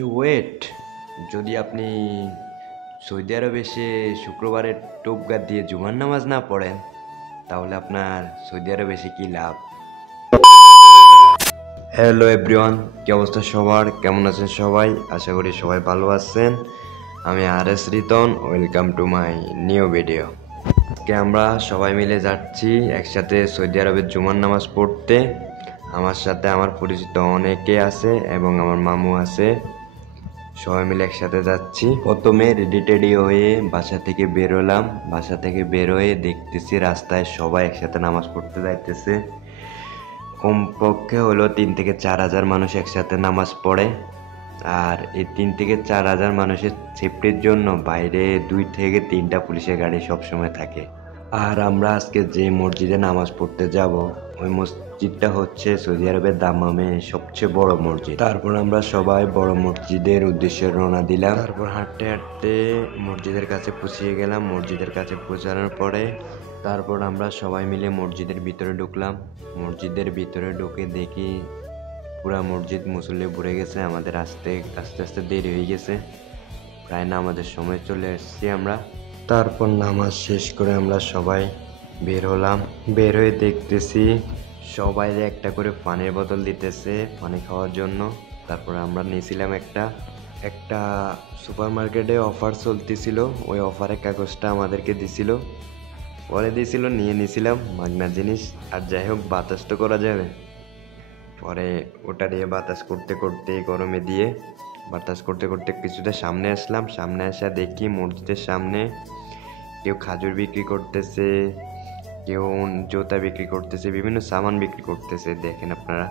Wait, যদি আপনি Saudi আরবে এসে শুক্রবারের টোপগাত দিয়ে জুমার নামাজ না পড়েন, তাহলে আপনার সৌদি আরবে এসে কী লাভ? হ্যালো এভরিওয়ান, কি অবস্থা সবার? কেমন আছেন সবাই? আশা করি সবাই ভালো আছেন। আমি RS Riton, welcome to my new video. আজকে আমরা সবাই মিলে যাচ্ছি একসাথে সৌদি আরবের জুমার নামাজ পড়তে। আমার সাথে আমার পরিচিত অনেকে আছে এবং আমার মামু আছে। সবাই মিলে একসাথে যাচ্ছি। প্রথমে রেডি হয়ে বাসা থেকে বেরোলাম। বাসা থেকে বের হয়ে দেখতেছি রাস্তায় সবাই একসাথে নামাজ পড়তে যাইতেছে। কমপক্ষে হলো 3 থেকে 4 হাজার মানুষ একসাথে নামাজ পড়ে। আর এই 3 থেকে 4 হাজার মানুষের সেফটির জন্য বাইরে 2 থেকে 3টা পুলিশের গাড়ি সবসময় থাকে। আর আমরা আজকে যে মসজিদে নামাজ পড়তে যাব, ওই মসজিদটা হচ্ছে সৌদি আরবের দাম্মামে সবচেয়ে বড় মসজিদ। তারপর আমরা সবাই বড় মসজিদের উদ্দেশ্যে রওনা দিলাম। তারপর হাঁটতে হাঁটতে মসজিদের কাছে পৌঁছিয়ে গেলাম। মসজিদের কাছে পৌঁছানোর পরে তারপর আমরা সবাই মিলে মসজিদের ভিতরে ঢুকলাম। মসজিদের ভিতরে ঢুকে দেখি পুরা মসজিদ মুসল্লি ভরে গেছে। আমাদের আস্তে আস্তে দেরি হয়ে গেছে, প্রায় নামাজের সময় চলে এসেছি আমরা। তারপর নামাজ শেষ করে আমরা সবাই বের হলাম। বের হয়ে দেখতেছি সবাই একটা করে পানির বোতল দিতেছে পানি খাওয়ার জন্য। তারপর আমরা নিয়েছিলাম একটা সুপার মার্কেটে অফার চলতেছিল, ওই অফারের কাগজটা আমাদেরকে দিছিল, পরে দিয়েছিল, নিয়ে নিয়েছিলাম মাগনা জিনিস। আর যাই হোক, বাতাস তো করা যাবে। পরে ওটা দিয়ে বাতাস করতে করতে গরমে দিয়ে বাতাস করতে করতে কিছুটা সামনে আসলাম। সামনে আসা দেখি মসজিদের সামনে কেউ খাজুর বিক্রি করতেছে, কেউ জুতা বিক্রি করতেছে, বিভিন্ন সামান বিক্রি করতেছে, দেখেন আপনারা।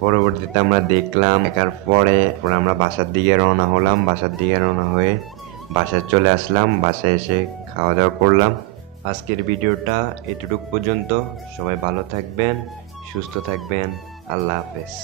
পরবর্তীতে আমরা দেখলাম, দেখার পরে আমরা বাসার দিকে রওনা হলাম। বাসার দিকে রওনা হয়ে বাসায় চলে আসলাম। বাসায় এসে খাওয়া দাওয়া করলাম। আজকের ভিডিওটা এতটুকু পর্যন্ত। সবাই ভালো থাকবেন, সুস্থ থাকবেন। আল্লাহ হাফেজ।